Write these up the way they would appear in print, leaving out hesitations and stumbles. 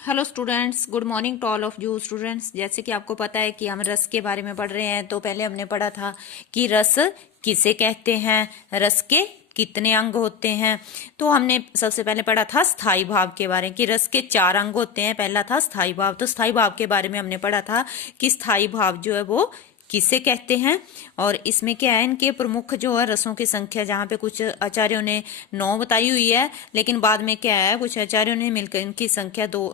Hello students, good morning to all of you students. जैसे कि आपको पता है कि हम रस के बारे में पढ़ रहे हैं, तो पहले हमने पढ़ा था कि रस किसे कहते हैं, रस के कितने अंग होते हैं। तो हमने सबसे पहले पढ़ा था स्थाई भाव के बारे में कि रस के 4 अंग होते हैं। पहला था स्थाई भाव। तो स्थाई भाव के बारे में हमने पढ़ा था कि स्थाई भाव जो है वो किसे कहते हैं, और इसमें क्या है, इनके प्रमुख जो है रसों की संख्या, जहाँ पे कुछ आचार्यों ने 9 बताई हुई है, लेकिन बाद में क्या है, कुछ आचार्यों ने मिलकर इनकी संख्या 2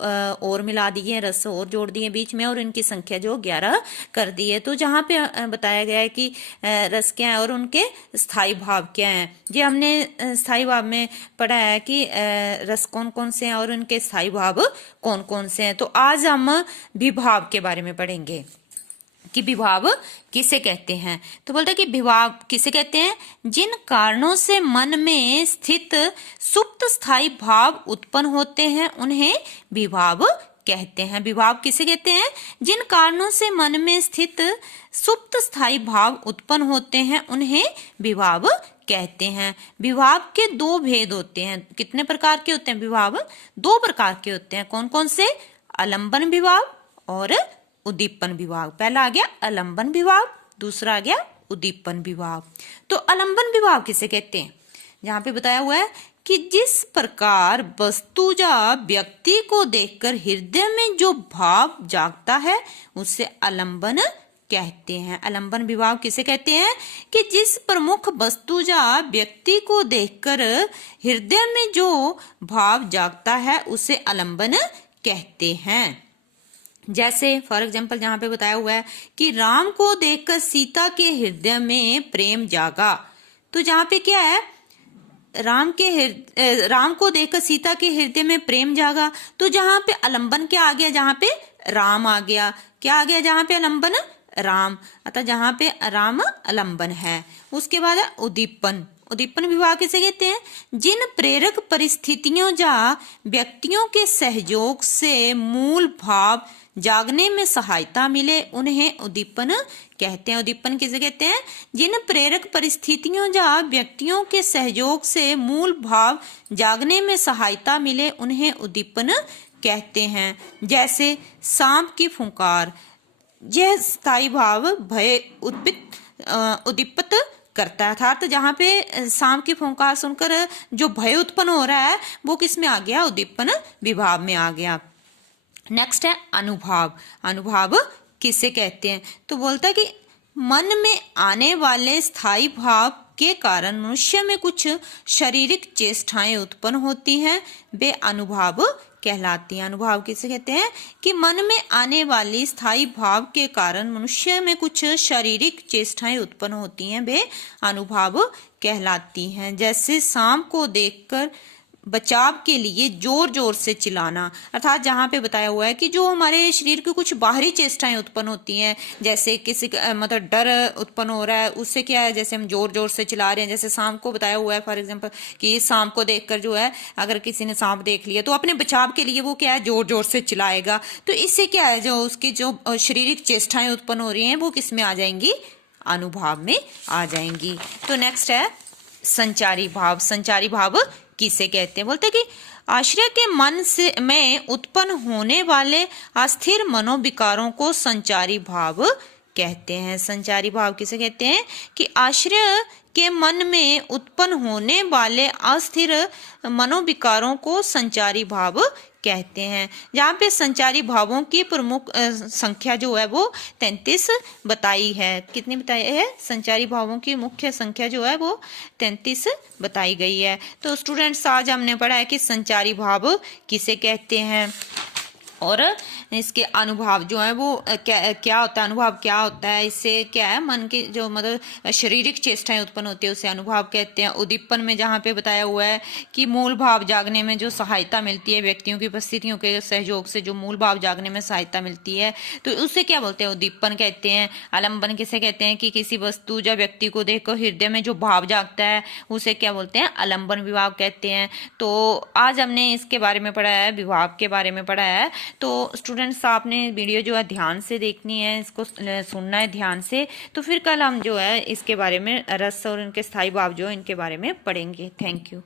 और मिला दी है, रस और जोड़ दिए बीच में, और इनकी संख्या जो 11 कर दी है। तो जहाँ पे बताया गया है कि रस क्या है और उनके स्थाई भाव क्या हैं। ये हमने स्थाई भाव में पढ़ा है कि रस कौन कौन से हैं और उनके स्थाई भाव कौन कौन से हैं। तो आज हम विभाव के बारे में पढ़ेंगे कि विभाव किसे कहते हैं। तो बोलते हैं कि विभाव किसे कहते हैं, जिन कारणों से मन में स्थित सुप्त स्थायी भाव उत्पन्न होते हैं उन्हें विभाव कहते हैं। विभाव किसे कहते हैं, जिन कारणों से मन में स्थित सुप्त स्थायी भाव उत्पन्न होते हैं उन्हें विभाव कहते हैं। विभाव के 2 भेद होते हैं। कितने प्रकार के होते हैं विभाव? 2 प्रकार के होते हैं। कौन कौन से? आलंबन विभाव और उद्दीपन विभाग। पहला आ गया आलंबन विभाग, दूसरा आ गया उद्दीपन विभाग। तो आलंबन विभाग किसे कहते हैं? यहाँ पे बताया हुआ है कि जिस प्रकार वस्तु या व्यक्ति को देखकर हृदय में जो भाव जागता है उसे आलंबन कहते हैं। आलंबन विभाग किसे कहते हैं कि जिस प्रमुख वस्तु या व्यक्ति को देखकर हृदय में जो भाव जागता है उसे आलंबन कहते हैं। जैसे फॉर एग्जाम्पल जहाँ पे बताया हुआ है कि राम को देखकर सीता के हृदय में प्रेम जागा। तो जहाँ पे क्या है, राम को देखकर सीता के हृदय में प्रेम जागा। तो जहाँ पे आलंबन क्या आ गया, जहाँ पे राम आ गया। क्या आ गया जहाँ पे आलंबन? राम। अतः जहाँ पे राम आलंबन है। उसके बाद है उद्दीपन। उद्दीपन विभाग किसे कहते हैं, जिन प्रेरक परिस्थितियों या व्यक्तियों के सहयोग से मूल भाव जागने में सहायता मिले उन्हें उद्दीपन कहते हैं। उद्दीपन किसे कहते हैं, जिन प्रेरक परिस्थितियों या व्यक्तियों के सहयोग से मूल भाव जागने में सहायता मिले उन्हें उद्दीपन कहते हैं। जैसे सांप की फुंकार, यह स्थायी भाव भय उद्दीपित करता था। तो जहाँ पे सांप की फुंकार सुनकर जो भय उत्पन्न हो रहा है वो किस में आ गया? उद्दीपन विभाव में आ गया। नेक्स्ट है अनुभाव। अनुभाव किसे कहते हैं? तो बोलता है कि मन में आने वाले स्थायी भाव के कारण मनुष्य में कुछ शारीरिक चेष्टाएं उत्पन्न होती हैं, वे अनुभाव कहलाती हैं। अनुभाव किसे कहते हैं कि मन में आने वाली स्थायी भाव के कारण मनुष्य में कुछ शारीरिक चेष्टाएं उत्पन्न होती हैं, वे अनुभाव कहलाती हैं। जैसे सांप को देखकर बचाव के लिए जोर जोर से चिल्लाना। अर्थात जहाँ पे बताया हुआ है कि जो हमारे शरीर की कुछ बाहरी चेष्टाएं उत्पन्न होती हैं, जैसे किसी मतलब डर उत्पन्न हो रहा है, उससे क्या है, जैसे हम जोर जोर से चिल्ला रहे हैं। जैसे सांप को बताया हुआ है फॉर एग्जांपल कि सांप को देखकर जो है, अगर किसी ने सांप देख लिया तो अपने बचाव के लिए वो क्या है, जोर जोर से चिल्लाएगा। तो इससे क्या है, जो उसकी जो शारीरिक चेष्टाएं उत्पन्न हो रही हैं वो किस में आ जाएंगी? अनुभव में आ जाएंगी। तो नेक्स्ट है संचारी भाव। संचारी भाव किसे कहते हैं? बोलते हैं कि आश्रय के मन से में उत्पन्न होने वाले अस्थिर मनोविकारों को संचारी भाव कहते हैं। संचारी भाव किसे कहते हैं कि आश्रय के मन में उत्पन्न होने वाले अस्थिर मनोविकारों को संचारी भाव कहते हैं। जहाँ पे संचारी भावों की प्रमुख संख्या जो है वो 33 बताई है। कितनी बताई है? संचारी भावों की मुख्य संख्या जो है वो 33 बताई गई है। तो स्टूडेंट्स, आज हमने पढ़ा है कि संचारी भाव किसे कहते हैं और इसके अनुभाव जो है वो क्या होता है, अनुभाव क्या होता है, इससे क्या है, मन के जो मतलब शारीरिक चेष्टाएं उत्पन्न होती है उसे अनुभाव कहते हैं। उद्दीपन में जहाँ पे बताया हुआ है कि मूल भाव जागने में जो सहायता मिलती है, व्यक्तियों की उपस्थितियों के सहयोग से जो मूल भाव जागने में सहायता मिलती है, तो उसे क्या बोलते हैं? उद्दीपन कहते हैं। आलंबन किसे कहते हैं कि किसी वस्तु या व्यक्ति को देखकर हृदय में जो भाव जागता है उसे क्या बोलते हैं? आलंबन विभाव कहते हैं। तो आज हमने इसके बारे में पढ़ा है, विभाव के बारे में पढ़ा है। तो स्टूडेंट्स, आपने वीडियो जो है ध्यान से देखनी है, इसको सुनना है ध्यान से। तो फिर कल हम जो है इसके बारे में रस और इनके स्थायी भाव जो इनके बारे में पढ़ेंगे। Thank you.